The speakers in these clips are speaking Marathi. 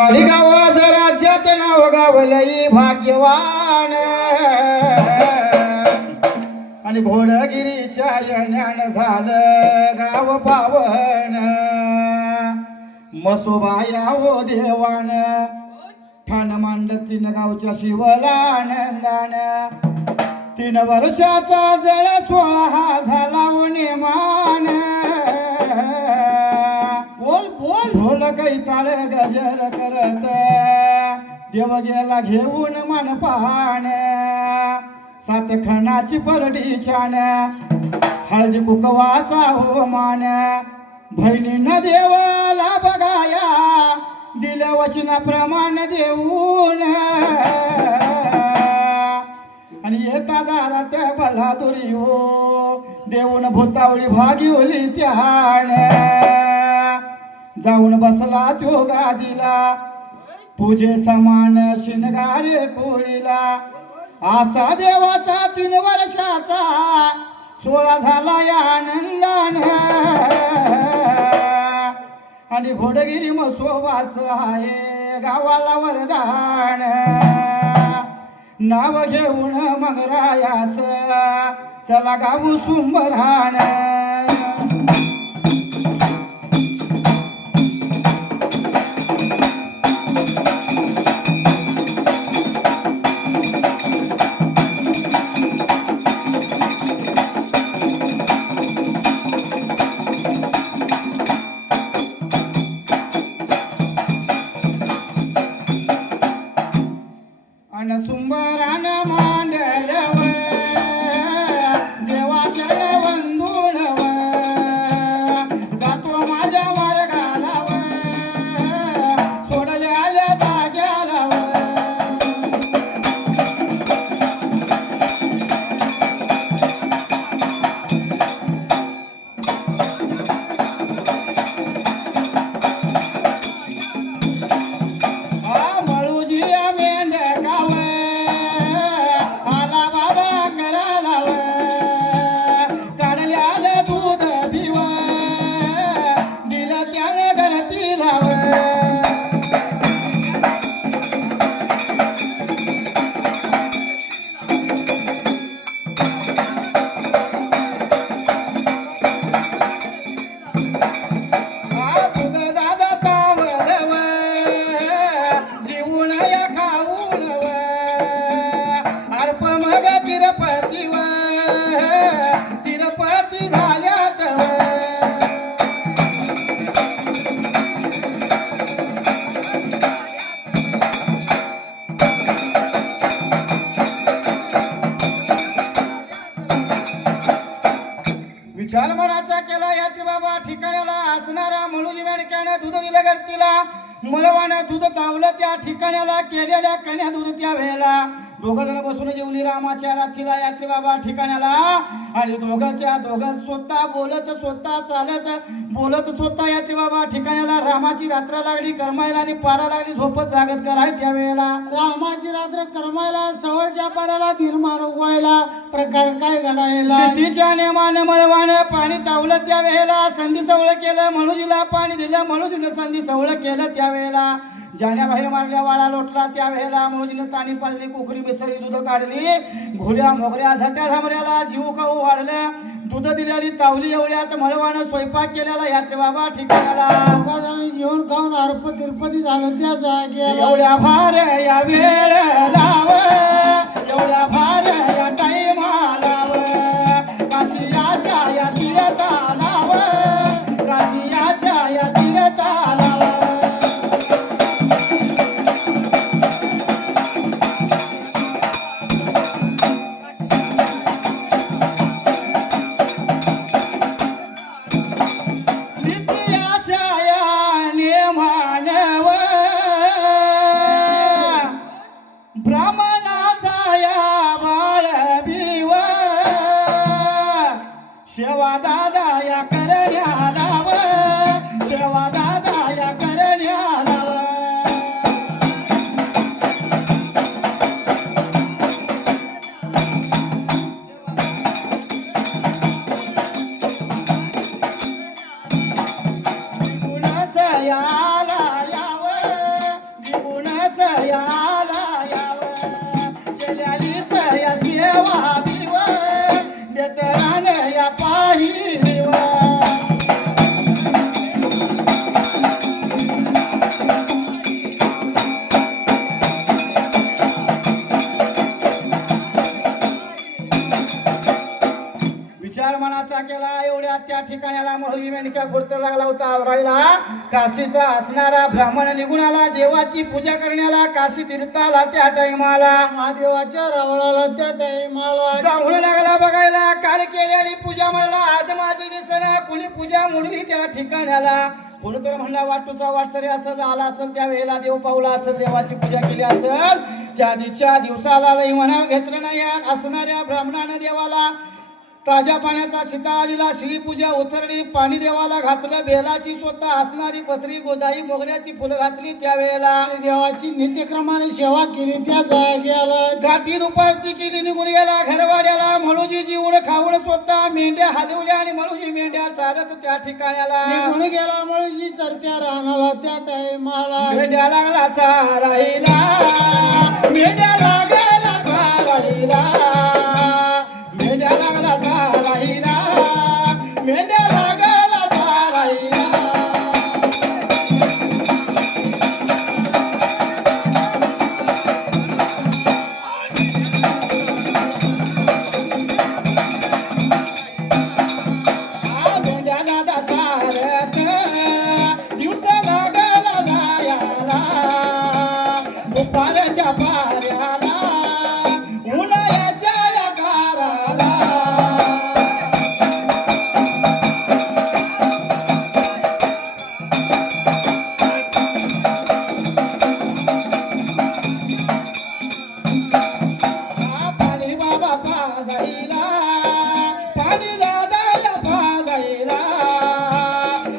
वाडी गावाचं राज्यात नाव गावलंय भाग्यवान आणि घोडगिरीच्या येण्यानं झालं गाव पावन मसोबाया ओ देवान ठाण मांडलं 3 गावच्या शिवला आनंदान 3 वर्षाचा जळ 16 हा झाला नेमान बोल बोल ढोल कैताळ गजर करत देव गेला घेऊन मनपान 7 खणाची परडी छान हळदी कुकवाचा होमान बहिणीनं देवाला बघाया दिल्या वचनाप्रमाणे देऊन आणि येता दारात बल्हादुरी हो देऊन भूतावळी भागिवली त्यान जाऊन बसला त्यो गादीला पूजेचा मान शिनगार कोळीला असा देवाचा 3 वर्षाचा 16 झाला या आनंदान आणि घोडगिरी मसोबाच आहे गावाला वरदान नाव घेऊन मग रायाच चला गाऊ सुंबरान सुंबरान मांडलव देवाच्या वंदुळव जातो माझ्या मार्गाला सोडल्या जाग्याला तिरपती झाल्यात विचार मनाचा केला यात्री बाबा ठिकाणाला असणारा म्हणून मेणक्याने दूध दिलं गर्तीला मळवानं दूध तावलं त्या ठिकाणाला केलेल्या कन्या दूध त्या वेळेला 2 जण बसून जेवली रामाच्या रात्रीला यात्री बाबा ठिकाणाला आणि दोघं स्वतः बोलत स्वतः चालत बोलत स्वतः यात्री बाबा ठिकाणाला रामाची रात्र लागली करमायला आणि पारा लागली झोपत जागत कराय त्या वेळेला रामाची रात्र करमायला सवळच्या पाराला धीरमार उगवायला प्रकार काय घडायला तिच्या नेमाने मळवाने पाणी तावलं त्या वेळेला संधी सवळ केलं म्हणूजीला पाणी दिलं म्हणूजीनं संधी सवळ केलं त्या वेळेला जाण्या बाहेर मारल्या वाळा लोटला त्या वेळेला म्हणून ताणी पाजली कोकरी मिसळी दूध काढली घोड्या मोगऱ्या झट्या धामऱ्याला जीव खाऊ वाढलं दूध दिलेली तावली एवढ्यात मळवानं स्वयंपाक केलेला यात्रे बाबा ठिकाणाला जेवण खाऊन अर्प तिरपती झालं त्या जागेला एवढ्या भार या वेळ लाव एवढ्या भार या टाईमा लाव काशियाच्या या तीरता लाव काशियाच्या या तीरता लाव ब्राह्मणाचा या याला यावं केल्यालीच या सेवा बिव देतरान या पाहिव विचार मनाचा केला एवढ्या त्या ठिकाणाला महुई मेंढक्या खुर्त लागला होता आवरायला काशीचा असणारा ब्राह्मण निघून आला देवाची पूजा करण्याला काशी तीर्थाला त्या टाइमाला महादेवाच्या रावळाला त्या टाइमाला जाऊन लागला बघायला काल केलेली पूजा म्हणला आज माझी दिसना कुणी पूजा मोडली त्या ठिकाणाला कोणीतरी म्हणला वाटूचा वाटसरी असेल आला असेल त्या वेळेला देव पावला असेल देवाची पूजा केली असेल त्या दिवसाला लई म्हणाव घेतलं नाही असणाऱ्या ब्राह्मणानं देवाला ताज्या पाण्याचा सीताजीला श्री पूजा उतरली पाणी देवाला घातलं बेलाची स्वतः असणारी पत्री गोजाई मोगऱ्याची फुलं घातली त्यावेळेला देवाची नित्यक्रमाने सेवा केली त्या जाग्याला घाटी दुपारती केली निघून गेला घरवाड्याला मळूजी जीवन खाऊन स्वतः मेंढ्या हलवल्या आणि मळूजी मेंढ्या चालत त्या ठिकाणाला निघून गेला मुळजी चरत्या राहणाला त्या टाइमाला मेंढ्या लागला चाराईला मेंढ्या लागला चाराईला मेंढ्या लागला चाराईला मेंढ्या लागला चाराईला मेंढ्या दादा चालत दिवस लागला जायाला दुपारच्या पाऱ्याला उन्हाळ्याच्या या काराला पाणी बाबा पाजायला पाणी दादा पाजायला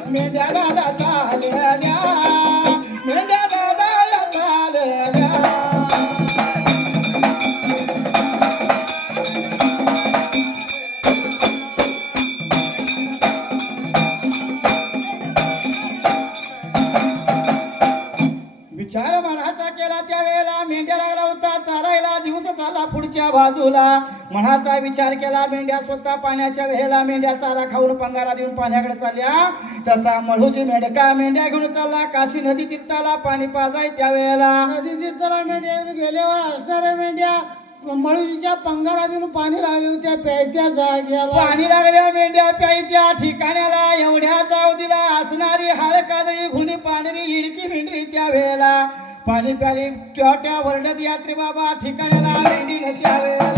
मेंढ्या दादा चालल्या मेंढ्या दादा चालल्या विचार मनाचा केला त्यावेळेला मेंढ्या लागला होता चारायला दिवस चालला पुढच्या बाजूला मनाचा विचार केला मेंढ्या स्वतः पाण्याच्या वेळेला मेंढ्या चारा खाऊन पंगारा देऊन पाण्याकडे चालल्या तसा मळूजी मेंढका मेंढ्या घेऊन चालला काशी नदी तीर्थाला पाणी पाजाय त्यावेळेला नदी तीर्थाला मेंढ्या गेल्यावर असणाऱ्या मेंढ्या मळूजीच्या पंगारातून पाणी लागले होत्या प्यायत्या जाग्याला पाणी लागल्या मेंढ्या प्यायत्या ठिकाण्याला एवढ्या जाऊ दिला असणारी हाळ काजळी घुनी पांढरी इडकी मेंढरी त्या वेळेला पाणी प्याली छोट्या वरडत यात्री बाबा ठिकाण्याला मेंढी त्या वेळेला